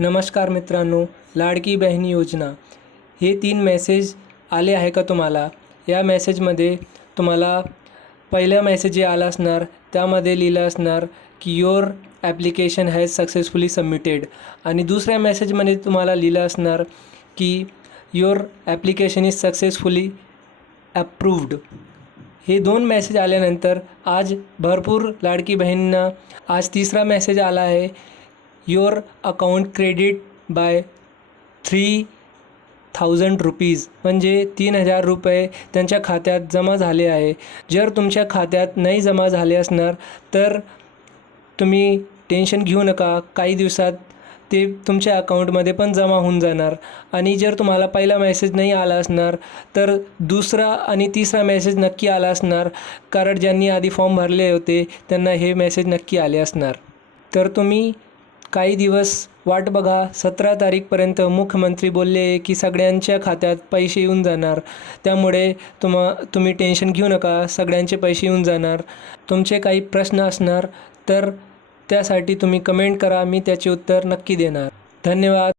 नमस्कार मित्रांनो, लाडकी बहीण योजना हे 3 मेसेज आले आहे का तुम्हाला? या मेसेजमध्ये तुम्हाला पहिला मेसेज जे आला असणार त्यामध्ये लिहिलं असणार की your application has successfully submitted आणि दुसऱ्या मेसेजमध्ये तुम्हाला लिहिलं असणार की your application is successfully approved. हे 2 मेसेज आल्यानंतर आज भरपूर लाडकी बहिणींना आज तिसरा मेसेज आला आहे, your account credit by 3,000 rupees म्हणजे 3,000 रुपये त्यांच्या खात्यात जमा झाले आहे. जर तुमच्या खात्यात नाही जमा झाले असणार तर तुम्ही टेन्शन घेऊ नका, काही दिवसात ते तुमच्या अकाउंटमध्ये पण जमा होऊन जाणार. आणि जर तुम्हाला पहिला मेसेज नाही आला असणार तर दुसरा आणि तिसरा मेसेज नक्की आला असणार, कारण ज्यांनी आधी फॉर्म भरले होते त्यांना हे मेसेज नक्की आले असणार. तर तुम्ही काही दिवस वाट बघा. 17 तारीखपर्यंत मुख्यमंत्री बोलले की सगळ्यांच्या खात्यात पैसे येऊन जाणार, त्यामुळे तुम्ही टेन्शन घेऊ नका, सगळ्यांचे पैसे येऊन जाणार. तुमचे काही प्रश्न असणार तर त्यासाठी तुम्ही कमेंट करा, मी त्याचे उत्तर नक्की देणार. धन्यवाद.